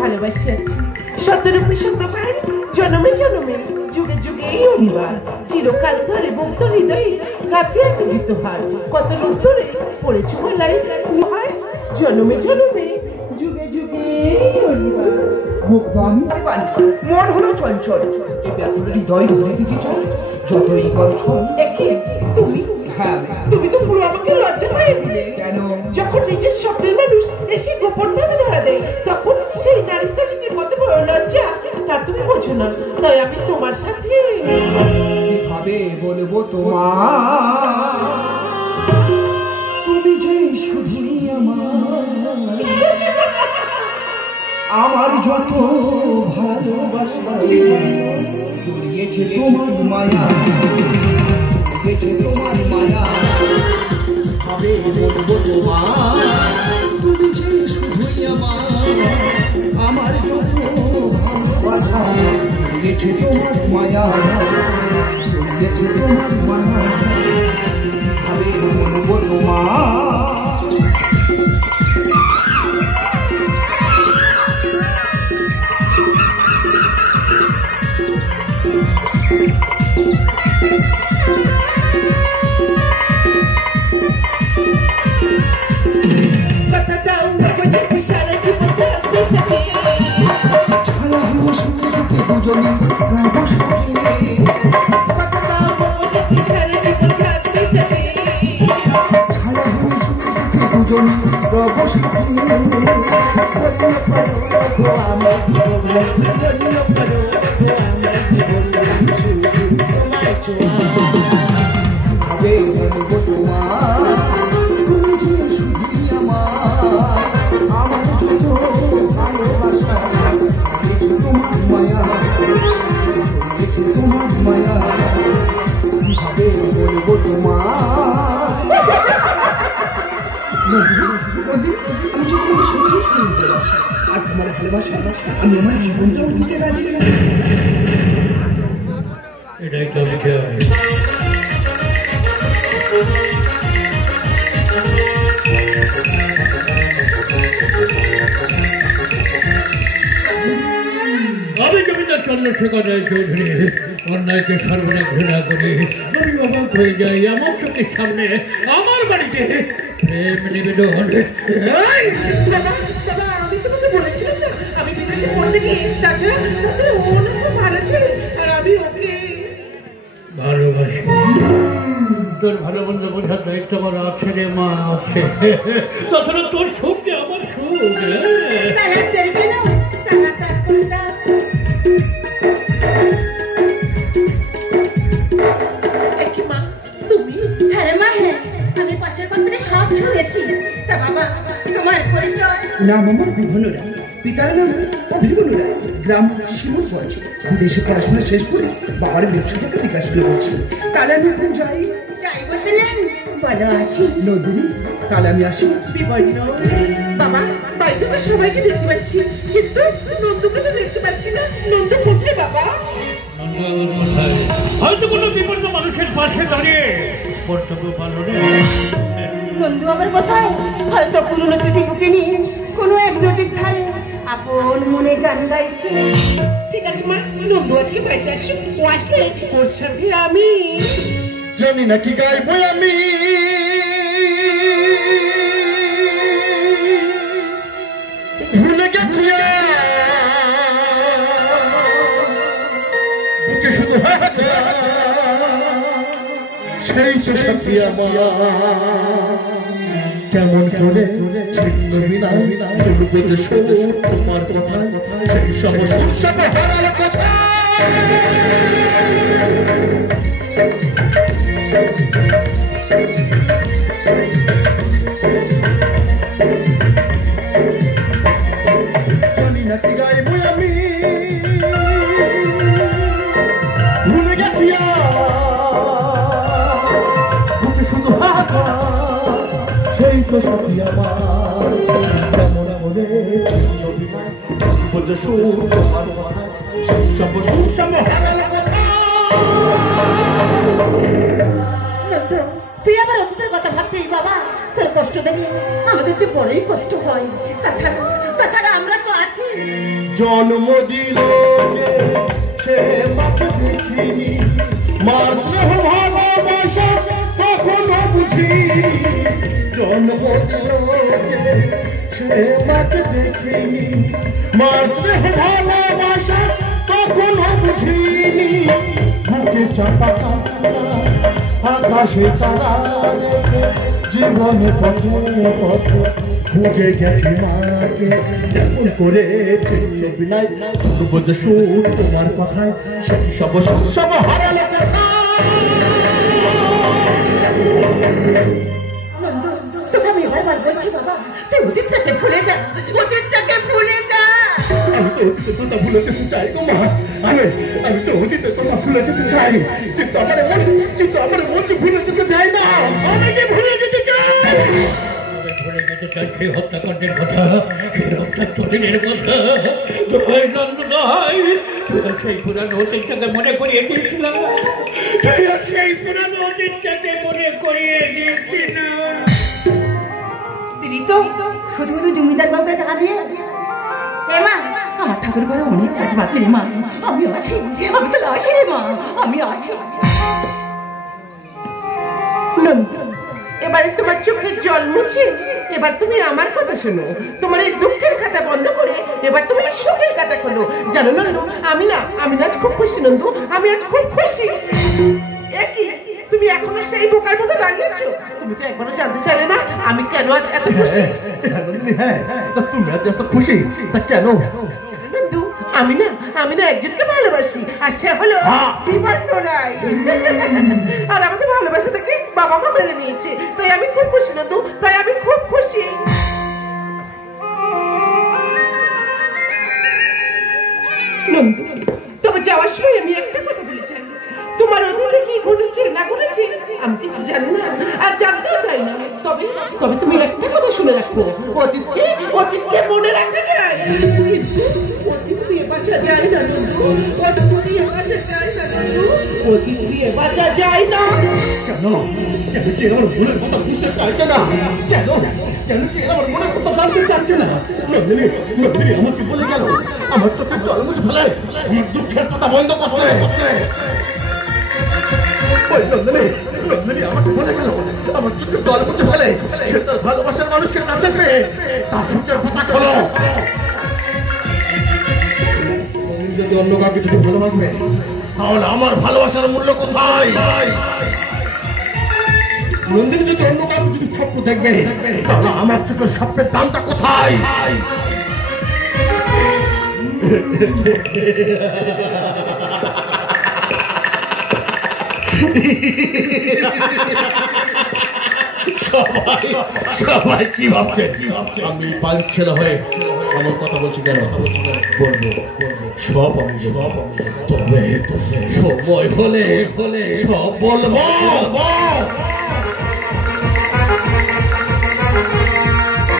ভালোবাসি আছি শতরূপী শতবার জনমে জনমে যুগে যুগে এই অনিবার চিরকাল ধরে মুক্ত হৃদয়ে কাঁপিয়ে আছে গীতহার কত লোক ধরে পড়েছে বলাই হয় জনমে জনমে যুগে যুগে এই অনিবার মুগ্ধ আমি পানি মন হলো চঞ্চল এই ব্যাকুল হৃদয় ধরে দিতে চল যতই কঞ্চল একে তুমি হ্যাঁ তুমি তো পুরো আমাকে লজ্জা পাইয়ে দিলে কেন যখন নিজের স্বপ্নের মানুষ এসে গোপন ভাবে ধরা দেয় তখন সেই নারীর কাছে যে কত বড় লজ্জা তা তুমি বোঝো না তাই আমি তোমার সাথে কিভাবে বলবো তোমার তুমি যে শুধুই আমার যত ভালোবাসা জড়িয়েছে তোমার মায়া তোমার মায়া হবে বলবো তোমার তুমি যে শুধুই আমার যত ভালোবাসা জড়িয়েছে তোমার মায়া জড়িয়েছে তোমার মায়া হবে বলবো তোমার আমি আমার জীবনটাও দিতে রাজি এটাই তো লিখে আমি কবিতা চন্দ্রশেখর রায় চৌধুরী অন্যায়কে সর্বদা ঘৃণা করি আমি অবাক হয়ে যাই আমার চোখের সামনে আমার বাড়িতে প্রেম নিবেদন ভালোবাসি তোর ভালো মন্দ বোঝার দায়িত্ব আমার আছে রে মা আছে তাছাড়া তোর সুখ যে আমার সুখ আমি পাশের পত্রে সব শুনেছি তা বাবা তোমার পরিচয় নাম আমার বিভন্ন রায় পিতার নাম অভিমন্য রায় গ্রাম শিমুলগঞ্জ বিদেশে পড়াশোনা শেষ করে বাবার ব্যবসাটাকে বিকাশ করে করছি তাহলে আমি এখন যাই বলতে নেন বলো আসি নদী তাহলে আমি আসি বাবা বাড়িতে তো সবাইকে দেখতে পাচ্ছি কিন্তু নন্দুকে তো দেখতে পাচ্ছি না নন্দু কোথায় বাবা হয়তো কোনো বিপন্ন মানুষের পাশে দাঁড়িয়ে কর্তব্য পালনে নন্দু আবার কোথায় হয়তো পুরনো চিঠি বুকে নিয়ে কোনো এক নদীর ধারে আপন মনে গান গাইছে ঠিক আছে মা নন্দু আজকে বাড়িতে আসো ও আসলে ওর সাথে আমি জানি না কি গাইবো আমি ভুলে গেছি শুধু সেই তো সাথী আমার কেমন করে ছিন্ন বিনা বলবে যে তোমার কথা সেই সমস্যা হারার কথা জানি না কি গাইবো আমি ভুলে গেছি শুধু সেই তো সাথী আমার কেমন মনে ছিন্ন বিনা বলবে তোমার কথা সেই সমস্যা হারার কথা তুই আবার অতীতের কথা ভাবছিস বাবা তোর কষ্ট দেখে আমাদের যে বড়ই কষ্ট হয়। তাছাড়া আমরা তো আছি। জন্ম দিল যে সে মাকে দেখিনি, মার স্নেহ ভালোবাসা কখনো বুঝিনি। জন্ম দিল যে সে মাকে দেখিনি, মার স্নেহ ভালোবাসা কখনো বুঝিনি। বুকে চাপা আকাশে তারা রেখে জীবনে পথে পথে খুঁজে গেছি মাকে। কেমন করে বিনাই বোঝে সুর তোমার কথায় সেই সব হারালে। তোকে আমি বারবার বলছি বাবা, তুই অতীতটাকে ভুলে যা, অতীতটাকে ভুলে যা। আমি তো অতীতের কথা ভুলে যেতে চাই গো মা, আমি তো অতীতের কথা ভুলে যেতে চাই, কিন্তু আমার মনকে ভুলে যেতে দেয় না। আমাকে ভুলে যেতে চাই, ভুলে যেতে চাই সেই হত্যাকাণ্ডের কথা, সেই হত্যাকাণ্ডের কথা। দোহাই নন্দ দোহাই, সেই পুরানো অতীতটাকে মনে করিয়ে দিয়েছিলাম, সেই পুরানো অতীতটাকে মনে করিয়ে দিয়েছিলাম। দিদি তো শুধু জমিদার বাবুকে টাকা দিয়ে মা, আমার ঠাকুর ঘরে অনেক কাজ বাকি রে মা, আমি আসি, আমি তো আসি রে মা, আমি আসি। এবারে তোমার চোখের জল মুছে এবার তুমি আমার কথা শোনো। তোমার এই দুঃখের খাতা বন্ধ করে এবার তুমি সুখের খাতা খোলো। জানো নন্দু, আমি আজ খুব খুশি নন্দু, আমি আজ খুব খুশি। একই তুমি এখনো সেই বোকার মতো লাগিয়েছো? তুমি তো একবারও জানতে চাইলে না আমি কেন আজ এত খুশি? হ্যাঁ, তুমি আজ এত খুশি তা কেন? নন্দু, আমি না একজনকে ভালোবাসি, আর সে হলো বিবর্ণ রায়। আর আমাকে ভালোবাসাটাকে বাবা মা মেনে নিয়েছে, তাই আমি খুব খুশি নন্দু, তাই আমি খুব খুশি। নন্দু, তবে যাওয়ার সময় আমি একটা কথা বলেছি, তোমার অতীতে কি ঘটেছে না ঘটেছে আমি কিছু জানি না, আর জানতেও চাই না। তবে তুমি একটা কথা শুনে রাখো, অতীতকে মনে রাখা যায়, অতীত দিয়ে বাঁচা যায় না নন্দু, অতীত দিয়ে বাঁচা যায় না নন্দু, অতীত দিয়ে বাঁচা যায় না। কেন কি আমার মনের কথা বুঝতে চাইছে না? কেন কি আমার মনের কথা জানতে চাচ্ছে না? নন্দিনী আমাকে বলে গেল আমার চোখের জল মুছে ফেলে, আমার দুঃখের কথা বন্ধ করতে। নন্দিনী আমাকে বলে গেল আমার চোখের জল মুছে ফেলে, সে তার ভালোবাসার মানুষকে কাছে পেয়ে তার সুখের কথা খোলো। যদি অন্য কাউকে যদি ভালোবাসবে তাহলে আমার ভালোবাসার মূল্য কোথায়? নন্দিনী যদি অন্য কাউকে যদি স্বপ্ন দেখবে তাহলে আমার চোখের স্বপ্নের দামটা কোথায়? সবাই কি ভাবছে? আমি পালিত ছেলে হয়ে আমার কথা বলছি কেন? বলবো সব তবে সময় হলে সব বলবো।